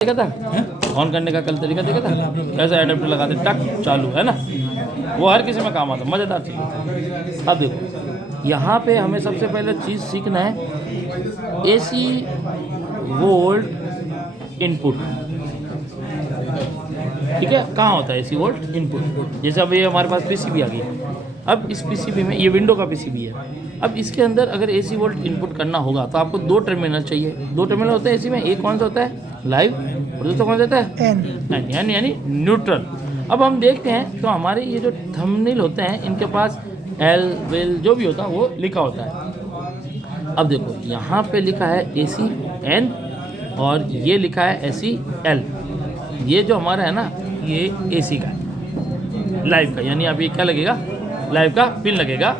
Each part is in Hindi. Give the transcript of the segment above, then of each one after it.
देखा था ऑन करने का कल तरीका देखा था कैसे एडेप्टर लगाते टक चालू है ना, वो हर किसी में काम आता, मज़ेदार चीज़। अब देखो यहाँ पे हमें सबसे पहले चीज़ सीखना है एसी वोल्ट इनपुट। ठीक है, कहाँ होता है एसी वोल्ट इनपुट? जैसे अब ये हमारे पास पीसीबी आ गई, अब इस पीसीबी में ये विंडो का पीसीबी है, अब इसके अंदर अगर एसी वोल्ट इनपुट करना होगा तो आपको दो टर्मिनल चाहिए। दो टर्मिनल होते हैं एसी में, एक कौन सा होता है लाइव और दूसरा कौन सा होता है एन, यानी न्यूट्रल। अब हम देखते हैं तो हमारे ये जो थंबनेल होते हैं इनके पास एल वेल जो भी होता है वो लिखा होता है। अब देखो यहाँ पे लिखा है एसी एन और ये लिखा है एसी एल। ये जो हमारा है ना ये एसी का है, लाइव का, यानी अभी क्या लगेगा लाइव का पिन लगेगा।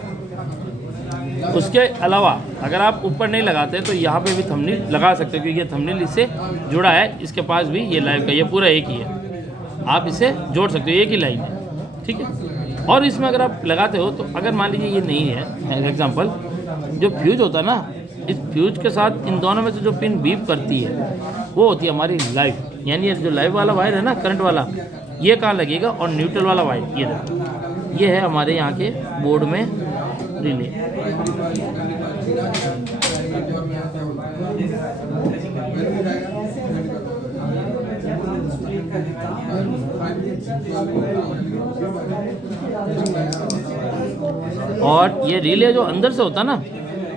उसके अलावा अगर आप ऊपर नहीं लगाते तो यहाँ पे भी थंबनेल लगा सकते हो, क्योंकि ये थंबनेल इससे जुड़ा है, इसके पास भी ये लाइव का, ये पूरा एक ही है, आप इसे जोड़ सकते हो, एक ही लाइन है। ठीक है, और इसमें अगर आप लगाते हो तो अगर मान लीजिए ये नहीं है, एग्जाम्पल जो फ्यूज होता है ना, इस फ्यूज के साथ इन दोनों में से जो पिन बीप करती है वो होती है हमारी लाइव, यानी जो लाइव वाला वायर है ना करंट वाला, ये कहाँ लगेगा, और न्यूट्रल वाला वायर ये देखो, ये है हमारे यहाँ के बोर्ड में रिले। और ये रिले जो अंदर से होता है ना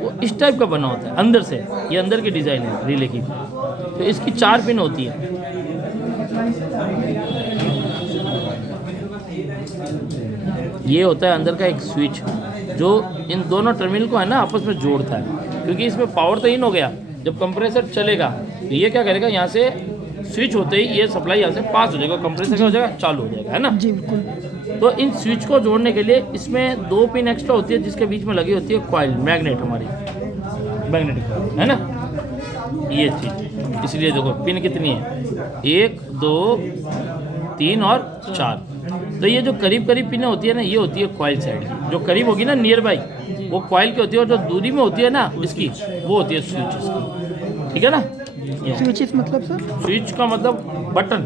वो इस टाइप का बना होता है अंदर से, ये अंदर की डिज़ाइन है रिले की। तो इसकी 4 पिन होती है, ये होता है अंदर का एक स्विच जो इन दोनों टर्मिनल को है ना आपस में जोड़ता है, क्योंकि इसमें पावर तो इन हो गया। जब कंप्रेसर चलेगा तो ये क्या करेगा, यहाँ से स्विच होते ही ये सप्लाई यहाँ से पास हो जाएगा, कंप्रेसर क्या हो जाएगा, चालू हो जाएगा, है ना जी बिल्कुल। तो इन स्विच को जोड़ने के लिए इसमें 2 पिन एक्स्ट्रा होती है, जिसके बीच में लगी होती है कॉइल, मैग्नेट, हमारी मैग्नेटिक कॉइल, है ना ये चीज़। इसलिए देखो पिन कितनी है, 1 2 3 और 4। तो ये जो करीब करीब पिनें होती है ना, ये होती है कॉइल साइड की, जो करीब होगी ना नियर बाई वो कॉइल की होती है, और जो दूरी में होती है ना इसकी वो होती है स्विच इसकी। ठीक है ना, स्विचेस मतलब सर? स्विच का मतलब बटन,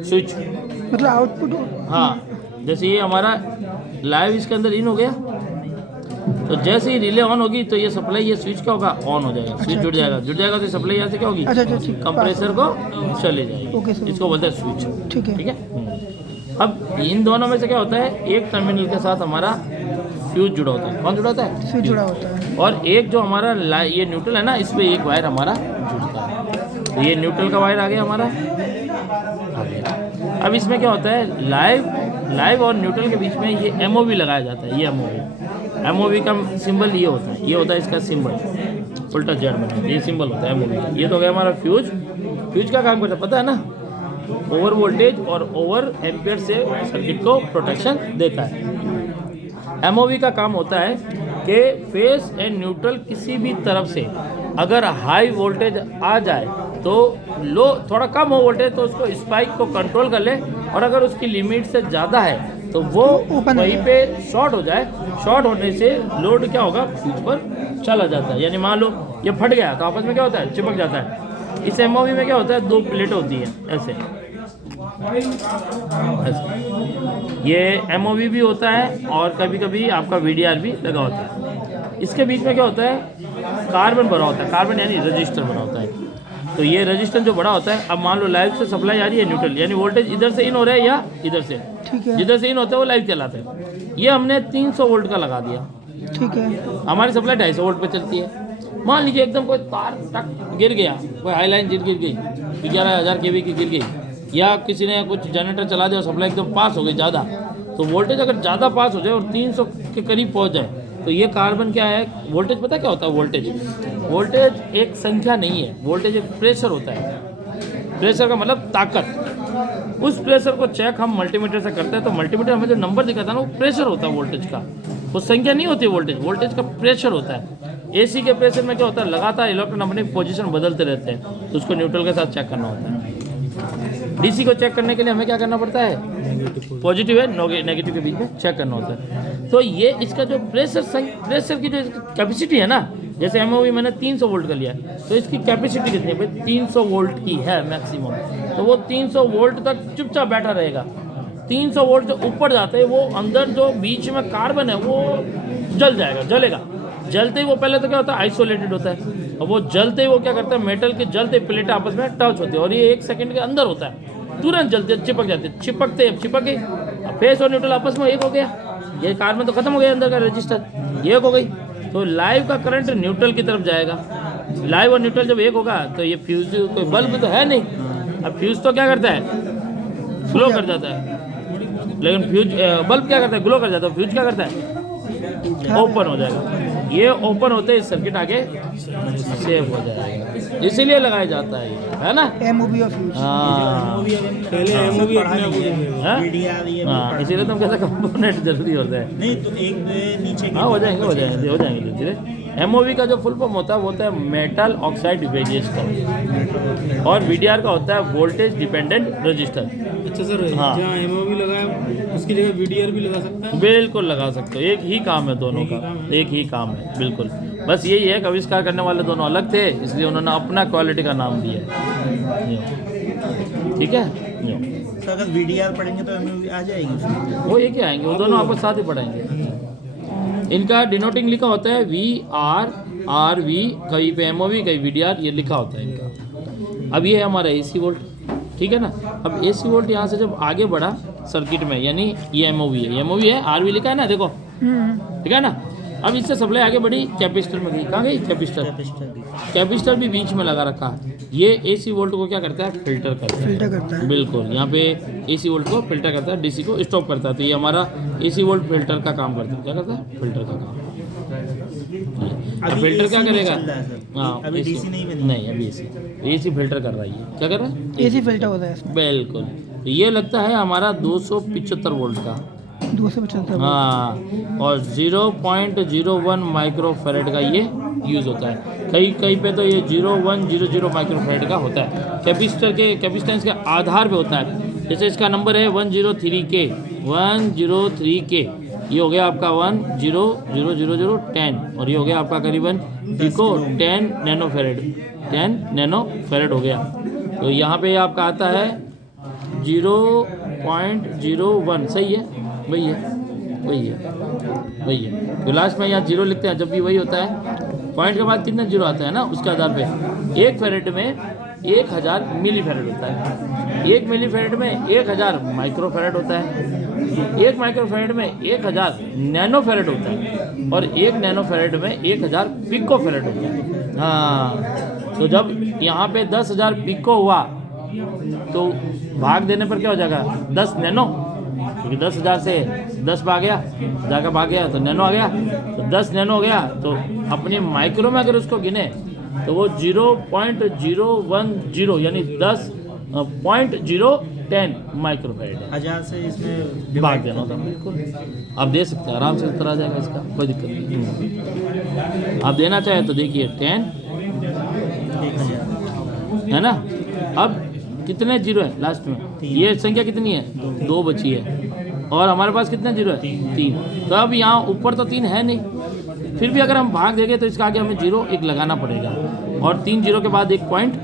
स्विच मतलब आउटपुट। हाँ, जैसे ये हमारा लाइव इसके अंदर इन हो गया, तो जैसे ही रिले ऑन होगी तो ये सप्लाई, ये स्विच क्या होगा, ऑन हो जाएगा, स्विच जुड़ जाएगा तो सप्लाई यहाँ से क्या होगी, अच्छा कंप्रेसर को चले जाएगी। ओके सर, इसको बोलते हैं स्विच। ठीक है। ठीक है, अब इन दोनों में से क्या होता है, एक टर्मिनल के साथ हमारा फ्यूज जुड़ा होता है, कौन जुड़ा होता है, स्विच जुड़ा होता है, और एक जो हमारा ये न्यूट्रल है ना, इस पर एक वायर हमारा जुड़ता है, तो ये न्यूट्रल का वायर आ गया हमारा आ गया। अब इसमें क्या होता है, लाइव और न्यूट्रल के बीच में ये एमओवी लगाया जाता है। ये एमओवी का सिंबल ये होता है, इसका सिंबल उल्टा जेड में, ये सिंबल होता है एमओवी। ये तो गया हमारा फ्यूज का काम करता है, पता है ना, ओवर वोल्टेज और ओवर एम्पियर से सर्किट को प्रोटेक्शन देता है। एमओवी का काम होता है कि फेस एंड न्यूट्रल किसी भी तरफ से अगर हाई वोल्टेज आ जाए तो लो, थोड़ा कम हो वोल्टेज तो उसको स्पाइक को कंट्रोल कर ले, और अगर उसकी लिमिट से ज़्यादा है तो वो वहीं पे शॉर्ट हो जाए। शॉर्ट होने से लोड क्या होगा, फ्यूज पर चला जाता है, यानी मान लो ये फट गया तो आपस में क्या होता है, चिपक जाता है। इस एमओवी में क्या होता है, 2 प्लेट होती है ऐसे, ये एमओवी भी होता है और कभी कभी आपका वीडीआर भी लगा होता है। इसके बीच में क्या होता है, कार्बन भरा होता है, कार्बन यानी रजिस्टर भरा होता है। तो ये रजिस्टर जो बड़ा होता है, अब मान लो लाइव से सप्लाई आ रही है न्यूट्रल, यानी वोल्टेज इधर से इन हो रहा है या इधर से, ठीक है, जिधर से इन होता है वो लाइव कहलाता है। ये हमने 300 वोल्ट का लगा दिया, ठीक है, हमारी सप्लाई 250 वोल्ट पे चलती है। मान लीजिए एकदम कोई तार टक गिर गया, कोई हाई लाइन गिर गई, 11,000 kV की गिर गई, या किसी ने कुछ जनरेटर चला दिया, सप्लाई एकदम पास हो गई ज़्यादा, तो वोल्टेज अगर ज़्यादा पास हो जाए और 300 के करीब पहुंच जाए तो ये कार्बन क्या है, वोल्टेज पता क्या होता है, वोल्टेज एक संख्या नहीं है, वोल्टेज एक प्रेशर होता है। प्रेशर का मतलब ताकत। उस प्रेशर को चेक हम मल्टीमीटर से करते हैं, तो मल्टीमीटर हमें जो नंबर दिखाता है ना वो प्रेशर होता है वोल्टेज का, वो संख्या नहीं होती वोल्टेज का प्रेशर होता है। एसी के प्रेशर में क्या होता है, लगातार इलेक्ट्रॉन अपनी पोजीशन बदलते रहते हैं, तो उसको न्यूट्रल के साथ चेक करना होता है। डीसी को चेक करने के लिए हमें क्या करना पड़ता है, पॉजिटिव है नेगेटिव के बीच में चेक करना होता है। तो ये इसका जो प्रेशर की जो कैपेसिटी है ना, जैसे एमओवी मैंने 300 वोल्ट का लिया है, तो इसकी कैपेसिटी कितनी है भाई? 300 वोल्ट की है मैक्सिमम। तो वो 300 वोल्ट तक चुपचाप बैठा रहेगा। 300 वोल्ट से ऊपर जाते ही वो अंदर जो बीच में कार्बन है वो जल जाएगा, जलेगा। जलते ही वो पहले तो क्या होता है, आइसोलेटेड होता है, और वो जलते ही वो क्या करता है, मेटल के जलते प्लेटें आपस में टच होती है, और ये 1 सेकंड के अंदर होता है, तुरंत जलते चिपक जाते, चिपकते चिपक गई, फेस और न्यूट्रल आपस में एक हो गया, ये कार्बन तो खत्म हो गया, अंदर का रजिस्टर ये एक हो गई। तो लाइव का करंट न्यूट्रल की तरफ जाएगा। लाइव और न्यूट्रल जब एक होगा तो ये फ्यूज, कोई बल्ब तो है नहीं, अब फ्यूज तो क्या करता है, ग्लो कर जाता है, लेकिन फ्यूज बल्ब क्या करता है, ग्लो कर जाता है, फ्यूज क्या करता है, ओपन हो जाएगा। ये ओपन होते ही सर्किट आगे सेव हो जाएगा, इसीलिए लगाया जाता है ये, है ना। एमओवी और फ्यूज। हाँ पहले एमओवी अपने हाँ? वीडीआर ये हाँ, इसीलिए तुम कहते कंपोनेंट जरूरी होता है। नहीं तो एक नीचे के हाँ हो जाएंगे धीरे धीरे। एमओवी का जो फुल फॉर्म होता है वो होता है मेटल ऑक्साइड रजिस्टर, और वीडीआर का होता है वोल्टेज डिपेंडेंट रजिस्टर। अच्छा सर, हाँ। जहाँ एमओवी लगाया उसकी जगह वीडीआर भी लगा सकता है? बिल्कुल लगा सकते हो, एक ही काम है दोनों का, एक ही काम है बिल्कुल। बस यही है कि आविष्कार करने वाले दोनों अलग थे, इसलिए उन्होंने अपना क्वालिटी का नाम दिया है। यूँ। ठीक है, यूँ। तो अगर वीडीआर पढ़ेंगे तो एमओवी आ जाएगी उसमें? वो एक ही आएंगे, वो दोनों आपको साथ ही पढ़ाएंगे। इनका डिनोटिंग लिखा होता है VRRV, कहीं पे एमओवी कहीं VDR, ये लिखा होता है इनका। अब ये है हमारा AC वोल्ट, ठीक है ना। अब AC वोल्ट यहाँ से जब आगे बढ़ा सर्किट में, यानी ये एमओवी है, एमओवी है, RV लिखा है ना, देखो ठीक है ना। अब इससे सप्लाई आगे बढ़ी, कैपेसिटर में गई, कहाँ गई, कैपेसिटर भी बीच में लगा रखा है। ये AC वोल्ट को क्या करता है, फिल्टर करता है। बिल्कुल, यहाँ पे AC वोल्ट को फिल्टर करता है, DC को स्टॉप करता है। तो ये हमारा AC वोल्ट फिल्टर का काम करता है। क्या करता है, फिल्टर का काम। अब फिल्टर क्या करेगा, हाँ अभी DC नहीं बनी। नहीं, अभी AC फिल्टर कर रहा है। ये क्या कर रहा है, एसी फिल्टर होता है इसमें। बिल्कुल। तो ये लगता है हमारा 275 वोल्ट का, 275। हाँ, और 0.01 माइक्रोफेरेड का ये यूज़ होता है। कहीं कहीं पे तो ये 0.100 माइक्रोफेरेड का होता है। कैपेसिटर के कैपेसिटेंस के आधार पे होता है। जैसे इसका नंबर है 103K, 103K, ये हो गया आपका 100010, और ये हो गया आपका करीबन पिको 10 नैनोफेरेड, 10 नैनोफेरेड हो गया। तो यहाँ पे आपका आता है 0.01, सही है, वही है। तो लास्ट में यहाँ 0 लिखते हैं, जब भी वही होता है। पॉइंट के बाद कितना 0 आता है ना, उसके आधार पे 1 फेरेड में 1000 मिली फेरेड होता है, 1 मिली फेरेड में 1000 माइक्रोफेरेड होता है, 1 माइक्रोफेरेड में 1000 नैनो फेरेड होता है, और 1 नैनो फेरेड में 1000 पिको फेरेड होता है। हाँ, तो जब यहाँ पे 10,000 पिको हुआ तो भाग देने पर क्या हो जाएगा, 10 नैनो, क्योंकि 10,000 से 10 भाग गया, 1000 का भाग गया तो नैनो आ गया, तो 10 नैनो हो गया। तो अपने माइक्रो में अगर उसको गिने तो वो 0.010 यानी 10.010 माइक्रोफेरेड है। 1000 से इसमें भाग देना होता है, बिल्कुल आप दे सकते हैं, आराम से उत्तर आ जाएगा इसका, कोई दिक्कत नहीं। आप देना चाहें तो देखिए 10 है ना। अब कितने 0 है लास्ट में, ये संख्या कितनी है, 2 बची है, और हमारे पास कितने 0 है, 3। तो अब यहाँ ऊपर तो 3 है नहीं, फिर भी अगर हम भाग देंगे तो इसका आगे हमें 0 एक लगाना पड़ेगा, और 3 0 के बाद एक पॉइंट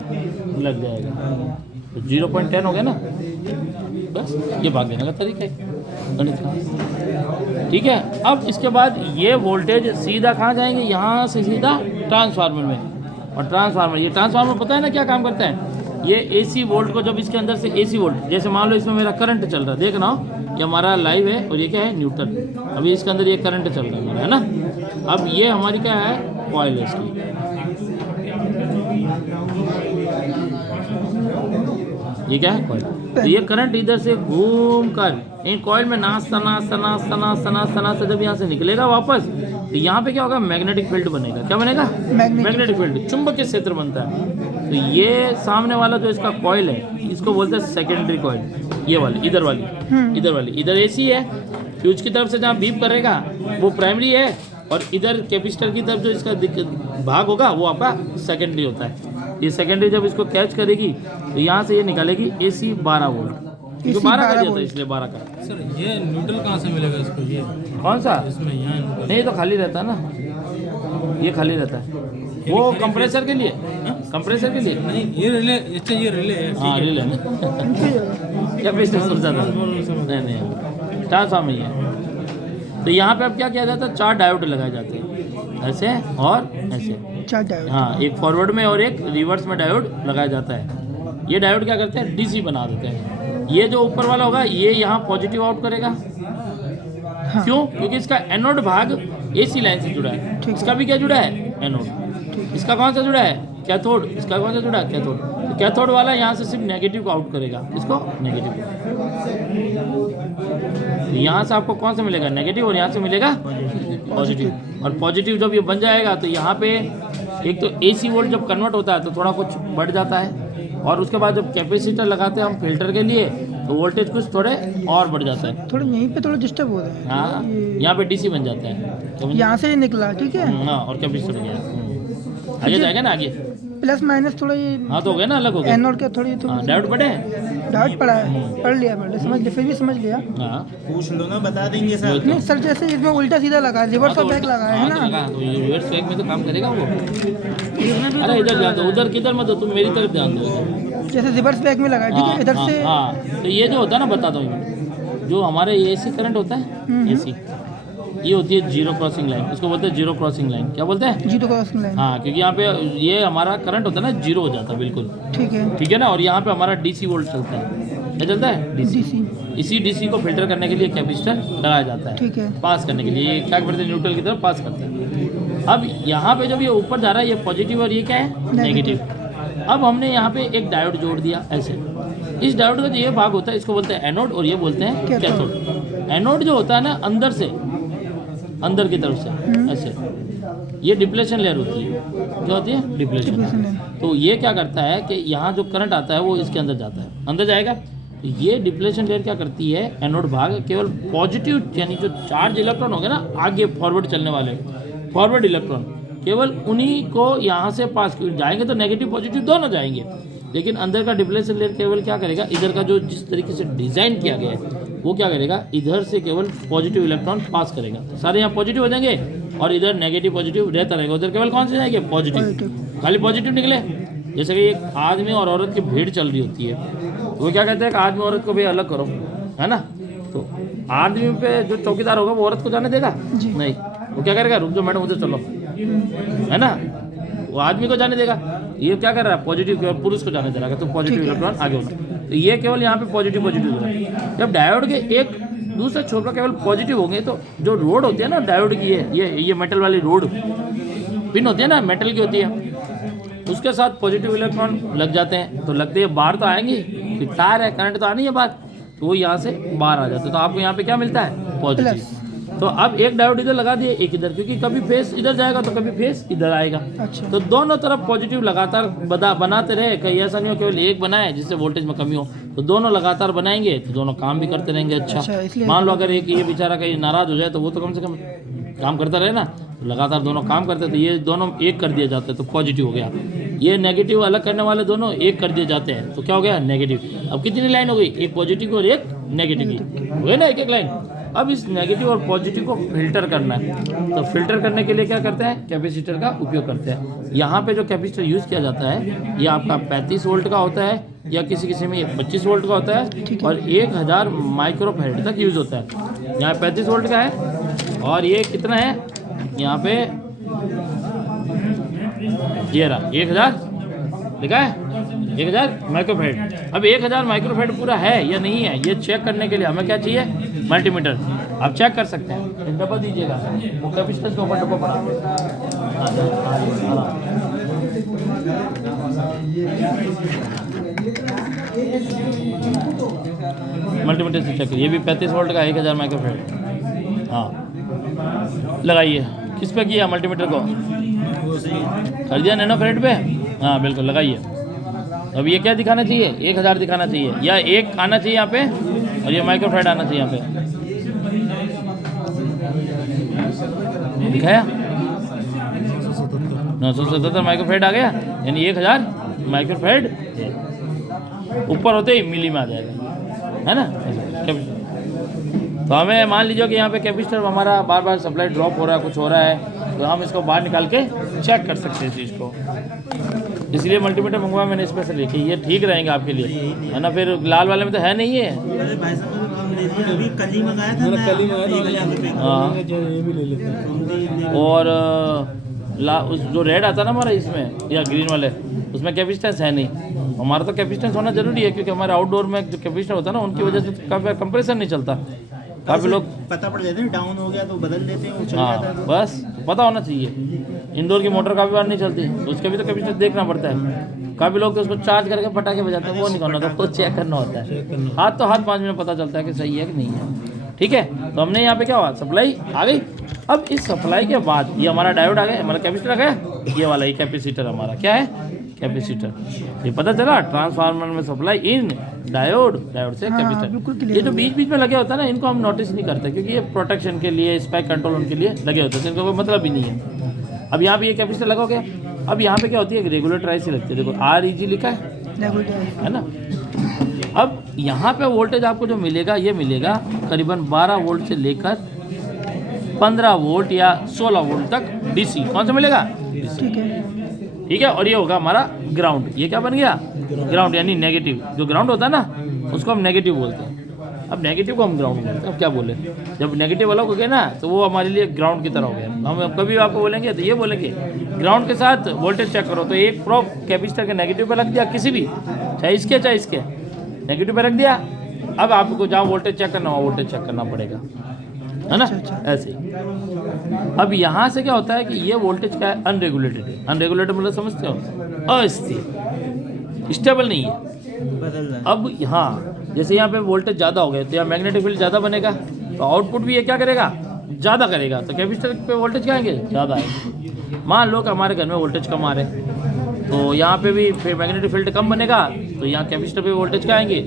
लग जाएगा, तो 0.10 हो गया ना। बस ये भाग देने का तरीका है गणित का, ठीक है। अब इसके बाद ये वोल्टेज सीधा कहाँ जाएंगे, यहाँ से सीधा ट्रांसफार्मर में, और ट्रांसफार्मर, ये ट्रांसफार्मर पता है ना क्या काम करता है, ये AC वोल्ट को जब इसके अंदर से AC वोल्ट, जैसे मान लो इसमें मेरा करंट चल रहा है, देखना ये हमारा लाइव है और ये क्या है, न्यूट्रल। अभी इसके अंदर ये करंट चल रहा है हमारा, है ना। अब ये हमारी क्या है, कॉइल है इसकी, ये क्या है, कॉइल। तो ये करंट इधर से घूम कर इन कॉइल में नाचता जब यहाँ से निकलेगा वापस, तो यहाँ पे क्या होगा, मैग्नेटिक फील्ड बनेगा। क्या बनेगा, मैग्नेटिक फील्ड, चुंबकीय क्षेत्र बनता है। तो ये सामने वाला जो इसका कॉइल है, इसको बोलते हैं सेकेंडरी कॉइल, ये वाली, इधर वाली, इधर AC है, फ्यूज की तरफ से जहाँ बीप करेगा वो प्राइमरी है, और इधर कैपेसिटर की तरफ जो इसका भाग होगा वो आपका सेकेंडरी होता है। ये सेकेंडरी जब इसको कैच करेगी तो यहाँ से ये निकालेगी AC 12 वोल्ट, क्योंकि 12 का दिया था इसलिए 12 का। सर ये न्यूट्रल कहाँ से मिलेगा इसको, ये कौन सा, इसमें यहाँ नहीं तो खाली रहता है ना, ये खाली रहता है, वो कंप्रेसर के लिए, कंप्रेसर के लिए। नहीं ये रिले, अच्छा ये रिले है। हाँ रिले कैपेसिटर सोच जाता नहीं नहीं ट्रांसफार्मर ही है। तो यहाँ पे अब क्या किया जाता है, 4 डायोड लगाए जाते हैं, ऐसे और ऐसे। 4 डायोड। हाँ, एक फॉरवर्ड में और एक रिवर्स में डायोड लगाया जाता है। ये डायोड क्या करते हैं, डीसी बना देते हैं। ये जो ऊपर वाला होगा ये यहाँ पॉजिटिव आउट करेगा। हाँ। क्यों? क्योंकि इसका एनोड भाग एसी लाइन से जुड़ा है। ठीक है। इसका भी क्या जुड़ा है, एनोड। इसका कौन सा जुड़ा है, कैथोड। इसका कौन सा जुड़ा है, कैथोड। तो कैथोड वाला यहाँ से सिर्फ नेगेटिव को आउट करेगा, इसको नेगेटिव। तो यहाँ से आपको कौन सा मिलेगा, नेगेटिव, और यहाँ से मिलेगा पॉजिटिव। और पॉजिटिव जब ये बन जाएगा तो यहाँ पे एक तो एसी वोल्ट जब कन्वर्ट होता है तो थोड़ा कुछ बढ़ जाता है, और उसके बाद जब कैपेसिटर लगाते हैं हम फिल्टर के लिए तो वोल्टेज कुछ थोड़े और बढ़ जाता है। थोड़ा यहीं पे थोड़ा डिस्टर्ब हो रहा है। हाँ, यहाँ पे डीसी बन जाता है। तो यहाँ से ही निकला, ठीक है। हाँ, और कैपेसिटर गया आगे जाएगा ना, आगे प्लस माइनस थोड़ा ये हाँ तो हो गया ना, अलग हो गया। एनोड का थोड़ी हाँ, डायोड पड़े। डाउट पड़ा है, पढ़ लिया समझ लिया, फिर भी समझ लिया। हाँ पूछ लो ना, बता देंगे सर। नहीं सर, जैसे इसमें उल्टा सीधा लगा है, रिवर्स और बैक लगा है ना। तो ये रिवर्स बैक में तो काम करेगा वो। अरे इधर ध्यान दो, उधर किधर मत दो, तुम मेरी तरफ ध्यान दो। जैसे रिवर्स बैक में लगा है, ठीक है, इधर से। हाँ, तो ये जो होता है ना, बताता हूँ, जो हमारे एसी करंट होता है, एसी ये होती है जीरो क्रॉसिंग लाइन, इसको बोलते हैं जीरो क्रॉसिंग लाइन। क्या बोलते हैं, जीरो क्रॉसिंग लाइन। हाँ, क्योंकि यहाँ पे ये हमारा करंट होता है ना, जीरो हो जाता है बिल्कुल, ठीक है। ठीक है ना। और यहाँ पे हमारा डीसी वोल्ट चलता है, क्या चलता है, डीसी। इसी डीसी को फिल्टर करने के लिए कैपेसिटर लगाया जाता है, ठीक है। पास करने के लिए। ये क्या करते हैं, न्यूट्रल की तरफ पास करते हैं। अब यहाँ पे जब ये ऊपर जा रहा है, ये पॉजिटिव और ये क्या है, नेगेटिव। अब हमने यहाँ पे एक डायोड जोड़ दिया ऐसे। इस डायोड का जो ये भाग होता है इसको बोलते हैं एनोड, और ये बोलते हैं कैथोड। एनोड जो होता है ना, अंदर से, अंदर की तरफ से ऐसे, ये डिप्लेशन लेयर होती है। क्या होती है, डिप्लेशन। तो ये क्या करता है कि यहाँ जो करंट आता है वो इसके अंदर जाता है, अंदर जाएगा। तो ये डिप्लेशन लेयर क्या करती है, एनोड भाग केवल पॉजिटिव, यानी जो चार्ज इलेक्ट्रॉन हो गए ना आगे फॉरवर्ड चलने वाले, फॉरवर्ड इलेक्ट्रॉन, केवल उन्हीं को यहाँ से पास जाएंगे। तो नेगेटिव पॉजिटिव दोनों जाएंगे, लेकिन अंदर का डिप्लेशन लेयर केवल क्या करेगा, इधर का जो जिस तरीके से डिज़ाइन किया गया है वो क्या करेगा, इधर से केवल पॉजिटिव इलेक्ट्रॉन पास करेगा। तो सारे यहाँ पॉजिटिव हो जाएंगे, और इधर नेगेटिव पॉजिटिव रहता रहेगा। उधर केवल कौन से जाएंगे, पॉजिटिव, खाली पॉजिटिव निकले। जैसे कि एक आदमी और औरत की भीड़ चल रही होती है, वो क्या कहते हैं कि आदमी औरत को भी अलग करो, है ना। तो आदमी पे जो चौकीदार होगा वो औरत को जाने देगा नहीं, वो क्या करेगा, रुक जाओ मैडम उधर चलो, है ना, वो आदमी को जाने देगा। ये क्या कर रहा है, पॉजिटिव केवल पुरुष को जाने दे रहा है, तो पॉजिटिव इलेक्ट्रॉन आगे होना। तो ये केवल यहाँ पे पॉजिटिव पॉजिटिव हो रहा है। जब डायोड के एक दूसरे छोर पर केवल पॉजिटिव होंगे तो जो रोड होती है ना डायोड की, ये मेटल वाली रोड पिन होती है ना, मेटल की होती है, उसके साथ पॉजिटिव इलेक्ट्रॉन लग जाते हैं। तो लगते हैं बाहर तो आएंगे, फिर तार है, करंट तो आनी है बाहर, तो वो यहाँ से बाहर आ जाता है। तो आपको यहाँ पे क्या मिलता है, पॉजिटिव। तो अब एक डायोड इधर लगा दिए, एक इधर, क्योंकि कभी फेस इधर जाएगा तो कभी फेस इधर आएगा। अच्छा। तो दोनों तरफ पॉजिटिव लगातार बनाते रहे, कहीं ऐसा नहीं हो केवल एक बनाए जिससे वोल्टेज में कमी हो। तो दोनों लगातार बनाएंगे तो दोनों काम भी करते रहेंगे। अच्छा, मान लो अगर एक ये बेचारा कहीं नाराज हो जाए तो वो तो कम से कम काम करता रहे ना, तो लगातार दोनों काम करते, तो ये दोनों एक कर दिए जाते हैं, तो पॉजिटिव हो गया। ये नेगेटिव अलग करने वाले दोनों एक कर दिए जाते हैं, तो क्या हो गया, नेगेटिव। अब कितनी लाइन हो गई, एक पॉजिटिव और एक नेगेटिव की हो गई ना, एक एक लाइन। अब इस नेगेटिव और पॉजिटिव को फिल्टर करना है, तो फिल्टर करने के लिए क्या करते हैं, कैपेसिटर का उपयोग करते हैं। यहाँ पे जो कैपेसिटर यूज़ किया जाता है ये आपका 35 वोल्ट का होता है, या किसी किसी में ये 25 वोल्ट का होता है, और 1000 माइक्रोफैराड तक यूज़ होता है। यहाँ 35 वोल्ट का है, और ये कितना है, यहाँ पे ये रहा 1000 लिखा है, 1000 माइक्रोफैराड। अब 1000 माइक्रोफैराड पूरा है या नहीं है, ये चेक करने के लिए हमें क्या चाहिए, मल्टीमीटर। आप चेक कर सकते हैं, एक डब्बा दीजिएगा, वो कैपेसिटर के ऊपर डब्बा पड़ा। मल्टीमीटर से चेक, ये भी 35 वोल्ट का 1000 माइक्रोफैराड। हाँ लगाइए, किस पे किया मल्टीमीटर को, कर दिया नैनोफैराड पे। हाँ बिल्कुल लगाइए। अब ये क्या दिखाना चाहिए, 1000 दिखाना चाहिए, या एक आना चाहिए यहाँ पे, और ये माइक्रोफैराड आना चाहिए यहाँ पे। दिखाया 977 माइक्रोफैराड आ गया, यानी 1000 माइक्रोफैराड ऊपर होते ही मिली में आ जाएगा, है ना। तो हमें मान लीजिए कि यहाँ पे कैपेसिटर हमारा बार बार सप्लाई ड्रॉप हो रहा है, कुछ हो रहा है, तो हम इसको बाहर निकाल के चेक कर सकते हैं इस चीज़ को। इसलिए मल्टीमीटर मंगवाया मैंने स्पेशली कि ये ठीक रहेंगे आपके लिए, है ना। फिर लाल वाले में तो है नहीं है। अरे भाई साहब हम ले लिए, अभी कल ही मंगाया था मैंने कल ही मैं, मंगाया 1000 रुपये का। हाँ, ये भी ले लेते हैं। और उस जो रेड आता है ना हमारा इसमें या ग्रीन वाले, उसमें कैपेसिटेंस है नहीं। हमारा तो कैपेसिटेंस होना जरूरी है, क्योंकि हमारे आउटडोर में जो कैपेसिटर होता है ना, उनकी वजह से काफ़ी कंप्रेसर नहीं चलता। काफ़ी लोग पता पड़ जाता है डाउन हो गया तो बदल देते हैं, वो चल हाँ, जाता है तो। बस पता होना चाहिए। इंडोर की मोटर काफ़ी बार नहीं चलती, तो उसके भी तो कैपेसिटर देखना पड़ता है। काफ़ी लोग तो उसको चार्ज करके पटाखे बजाते हैं, वो नहीं करना, तो खुद चेक करना होता है। हाथ तो हाथ 5 मिनट पता चलता है कि सही है कि नहीं है। ठीक है, तो हमने यहाँ पे क्या हुआ, सप्लाई आ गई। अब इस सप्लाई के बाद ये हमारा डायोड आ गया, हमारा कैपेसिटर आ गया, ये वाला ये कैपेसिटर हमारा क्या है, कैपेसिटर। ये पता चला ट्रांसफार्मर में सप्लाई इन डायोड, डायोड से हाँ, बिल्कुल कैपेसिटर। clear ये जो बीच बीच में लगे होता है ना, इनको हम नोटिस नहीं करते, क्योंकि ये प्रोटेक्शन के लिए, स्पाइक कंट्रोल उनके लिए लगे होते हैं, तो इनको कोई मतलब ही नहीं है। अब यहाँ पे ये कैपेसिटर लगा हो गया। अब यहाँ पे क्या होती है, रेगुलेटर ऐसी लगती है, देखो REG लिखा है ना। अब यहाँ पे वोल्टेज आपको जो मिलेगा, ये मिलेगा करीबन 12 वोल्ट से लेकर 15 वोल्ट या 16 वोल्ट तक DC। कौन सा मिलेगा, ठीक है। ठीक है। और ये होगा हमारा ग्राउंड। ये क्या बन गया, ग्राउंड, यानी नेगेटिव। जो ग्राउंड होता है ना, उसको हम नेगेटिव बोलते हैं। अब नेगेटिव को हम ग्राउंड बोलते हैं। अब क्या बोले, जब नेगेटिव वाला हो गया ना, तो वो हमारे लिए ग्राउंड की तरह हो गया। हम कभी आपको बोलेंगे तो ये बोलेंगे ग्राउंड के साथ वोल्टेज चेक करो, तो एक प्रोब कैपेसिटर के नेगेटिव पे रख दिया, किसी भी, चाहे इसके नेगेटिव पे रख दिया। अब आपको जहाँ वोल्टेज चेक करना हो, वोल्टेज चेक करना पड़ेगा, है ना, ऐसे ही। अब यहाँ से क्या होता है कि ये वोल्टेज क्या है, अनरेगुलेटेड है। अनरेगुलेटेड मतलब समझते हो, अस्थिर, स्टेबल नहीं है। बदल रहा है। अब यहाँ जैसे यहाँ पे वोल्टेज ज़्यादा हो गया, तो यहाँ मैग्नेटिक फील्ड ज़्यादा बनेगा, तो आउटपुट भी ये क्या करेगा, ज़्यादा करेगा, तो कैपेसिटर पे वोल्टेज क्या आएंगे, ज़्यादा आएंगे। मान लो कि हमारे घर में वोल्टेज कम आ रहे हैं, तो यहाँ पे भी फिर मैग्नेटिक फील्ड कम बनेगा, तो यहाँ कैपेसिटर पे वोल्टेज क्या आएंगे,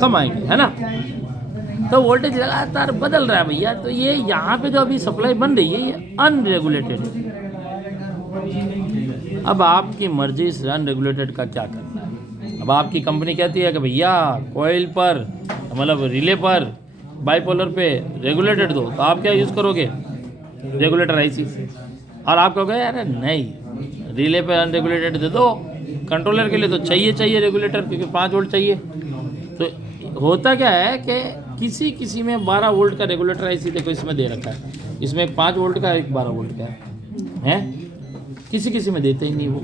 कम आएंगे, है ना। तो वोल्टेज लगातार बदल रहा है भैया। तो ये यहाँ पे जो अभी सप्लाई बन रही है, ये अनरेगुलेटेड है। अब आपकी मर्जी इस अनरेगुलेटेड का क्या करना है। अब आपकी कंपनी कहती है कि भैया कॉइल पर, मतलब रिले पर, बाइपोलर पे रेगुलेटेड दो, तो आप क्या यूज़ करोगे, रेगुलेटर IC। और आप कहोगे यार नहीं, रिले पे अनरेगुलेटेड दे दो, कंट्रोलर के लिए तो चाहिए रेगुलेटर, क्योंकि 5 वोल्ट चाहिए। तो होता क्या है कि किसी में 12 वोल्ट का रेगुलेटर IC देखो इसमें दे रखा है, इसमें एक 5 वोल्ट का, एक 12 वोल्ट का है। किसी में देते ही नहीं वो।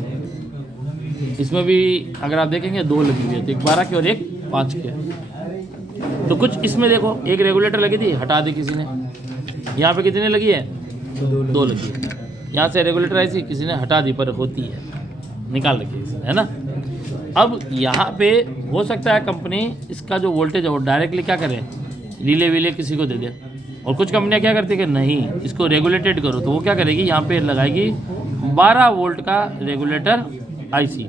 इसमें भी अगर आप देखेंगे 2 लगी हुई है, तो एक 12 की और एक 5 की है। तो कुछ इसमें देखो, एक रेगुलेटर लगी थी, हटा दी किसी ने। यहाँ पे कितने लगी है, 2 लगी है। यहाँ से रेगुलेटर IC किसी ने हटा दी, पर होती है, निकाल रखी है ना। अब यहाँ पे हो सकता है कंपनी इसका जो वोल्टेज है वो डायरेक्टली क्या करे, रिले विले किसी को दे दे। और कुछ कंपनियाँ क्या करती है कि नहीं, इसको रेगुलेटेड करो, तो वो क्या करेगी, यहाँ पे लगाएगी 12 वोल्ट का रेगुलेटर IC।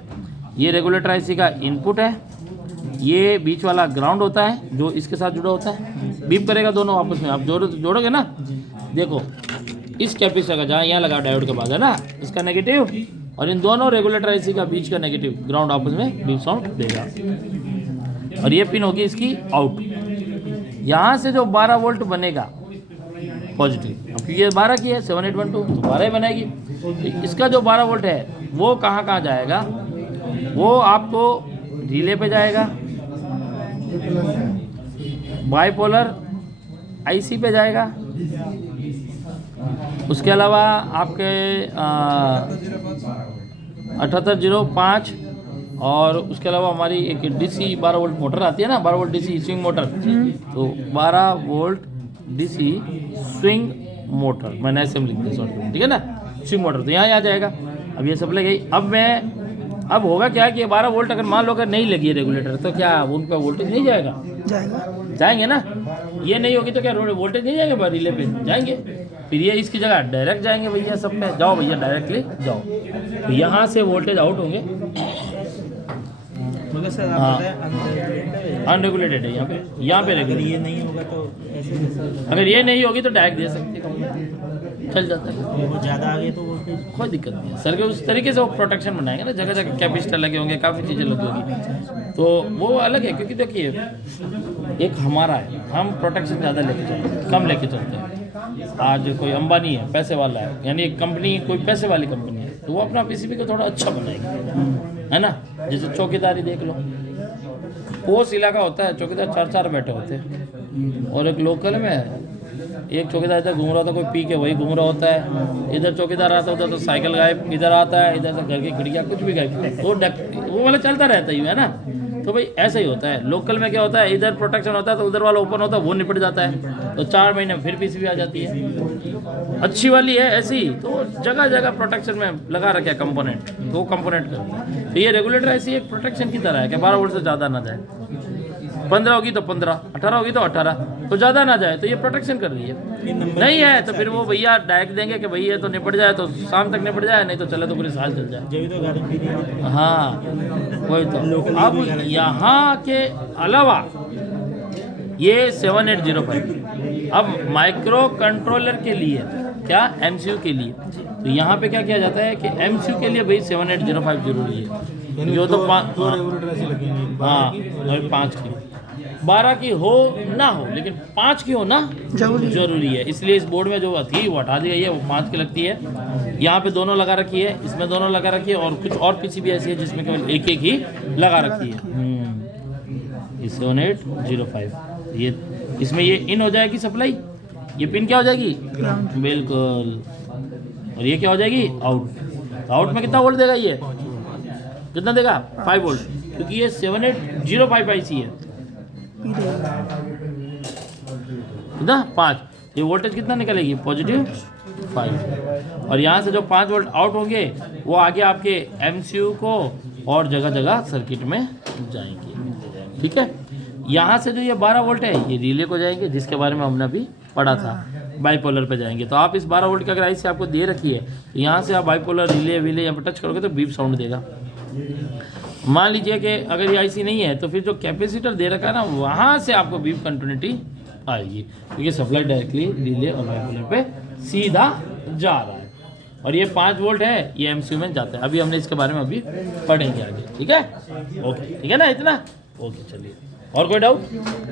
ये रेगुलेटर IC का इनपुट है, ये बीच वाला ग्राउंड होता है जो इसके साथ जुड़ा होता है, बीप करेगा दोनों आपस में। आप जोड़ोगे ना, देखो इस कैपेसिटर का जहाँ यहाँ लगा डायोड के बाद है ना, इसका नेगेटिव, और इन दोनों रेगुलेटर IC का बीच का नेगेटिव ग्राउंड आपस में बीप साउंड देगा। और ये पिन होगी इसकी आउट। यहाँ से जो 12 वोल्ट बनेगा पॉजिटिव, क्योंकि ये 12 की है 7812, तो 12 ही बनेगी। तो इसका जो 12 वोल्ट है वो कहाँ जाएगा, वो आपको रिले पे जाएगा, बाइपोलर IC पे जाएगा, उसके अलावा आपके 7805, और उसके अलावा हमारी एक DC 12 वोल्ट मोटर आती है ना, 12 वोल्ट DC स्विंग मोटर, तो 12 वोल्ट DC स्विंग मोटर, मैंने ऐसे लिख दिया शॉर्ट, ठीक है ना, स्विंग मोटर, तो यहाँ आ जाएगा। अब ये सब लगी। अब होगा क्या कि 12 वोल्ट अगर मान लो अगर नहीं लगी है रेगुलेटर, तो क्या उन पर वोल्टेज नहीं जाएंगे ना। ये नहीं होगी तो क्या वोल्टेज नहीं जाएंगे, रिले पे जाएंगे, फिर ये इसकी जगह डायरेक्ट जाएंगे भैया, सब पे जाओ भैया, डायरेक्टली जाओ, तो यहाँ से वोल्टेज आउट होंगे। मगर सर आप हाँ, बताएं अनरेगुलेटेड है यहाँ पे अगर रेगुलेटेड। ये नहीं होगा तो ऐसे कैसे, अगर ये नहीं होगी तो डायरेक्ट दे सकते हैं, चल जाता है, वो ज़्यादा आगे तो वोल्टेज कोई दिक्कत नहीं है सर। के उस तरीके से वो प्रोटेक्शन बनाएंगे ना, जगह जगह कैपेसिटर लगे होंगे, काफ़ी चीज़ें लगी होगी, तो वो अलग है। क्योंकि देखिए एक हमारा है, हम प्रोटेक्शन ज़्यादा लेके चलते हैं, कम लेके चलते हैं। आज कोई अंबानी है, पैसे वाला है, यानी एक कंपनी कोई पैसे वाली कंपनी है, तो वो अपना पीसीबी को थोड़ा अच्छा बनाएगी, है ना। जैसे चौकीदारी देख लो, पोस्ट इलाका होता है, चौकीदार 4-4 बैठे होते हैं, और एक लोकल में एक चौकीदार इधर घूम रहा होता है, कोई पी के वही घूम रहा होता है, इधर चौकीदार आता होता है तो साइकिल गायब, इधर आता है, इधर से घर की खिड़कियाँ कुछ भी गायब, वो मतलब चलता रहता ही है ना। तो भाई ऐसा ही होता है। लोकल में क्या होता है, इधर प्रोटेक्शन होता है तो उधर वाला ओपन होता है, वो निपट जाता है, तो 4 महीने में फिर पीसीबी आ जाती है। अच्छी वाली है ऐसी, तो जगह जगह प्रोटेक्शन में लगा रखे कंपोनेंट, तो वो कंपोनेंट कर। तो ये रेगुलेटर ऐसी एक प्रोटेक्शन की तरह है कि 12 वोल्ट से ज़्यादा ना जाए, 15 होगी तो 15, 18 होगी तो 18, तो ज़्यादा ना जाए, तो ये प्रोटेक्शन कर रही है। नहीं है तो फिर वो भैया डायरेक्ट देंगे कि भैया तो निपट जाए, तो शाम तक निपट जाए, नहीं तो चले तो पूरी साल चल जाए। जब तो गारंटी नहीं है। हाँ वही तो। अब यहाँ के अलावा ये 7805 अब माइक्रो कंट्रोलर के लिए, क्या एमसीयू के लिए, तो यहाँ पे क्या किया जाता है कि एमसीयू के लिए भाई 7805 जरूरी है। जो तो 2 रेगुलेटर ऐसे लगेंगे, हाँ 5 की, 12 की हो ना हो, लेकिन 5 की हो ना जरूरी है। इसलिए इस बोर्ड में जो थी वो हटा दी गई है, वो 5 की लगती है। यहाँ पे दोनों लगा रखी है, इसमें दोनों लगा रखी है, और कुछ और पीसीबी ऐसी है जिसमें केवल एक ही लगा रखी है। ये 7805, ये इसमें ये इन हो जाएगी सप्लाई, ये पिन क्या हो जाएगी, बिल्कुल, और ये क्या हो जाएगी, आउट। तो आउट में कितना वोल्ट देगा, ये कितना देगा, 5 वोल्ट, क्योंकि ये 7805 IC है कितना 5, ये वोल्टेज कितना निकलेगी, +5, और यहाँ से जो 5 वोल्ट आउट होंगे वो आगे आपके एमसीयू को और जगह जगह सर्किट में जाएंगे। ठीक है, यहाँ से जो ये 12 वोल्ट है ये रिले को जाएंगे, जिसके बारे में हमने अभी पढ़ा था, बाईपोलर पे जाएंगे। तो आप इस 12 वोल्ट की अगर आईसी आपको दे रखी है, तो यहाँ से आप बाईपोलर रिले विले यहाँ पर टच करोगे तो बीप साउंड देगा। मान लीजिए कि अगर ये आईसी नहीं है, तो फिर जो कैपेसिटर दे रखा है ना, वहाँ से आपको बीप कंटिन्यूटी आएगी, क्योंकि सप्लाई डायरेक्टली रिले और बाईपोलर पे सीधा जा रहा है। और ये 5 वोल्ट है, ये एमसीयू में जाता है। अभी हमने इसके बारे में अभी पढ़ेंगे आगे। ठीक है, ओके, ठीक है ना, इतना ओके। चलिए, और कोई डाउट?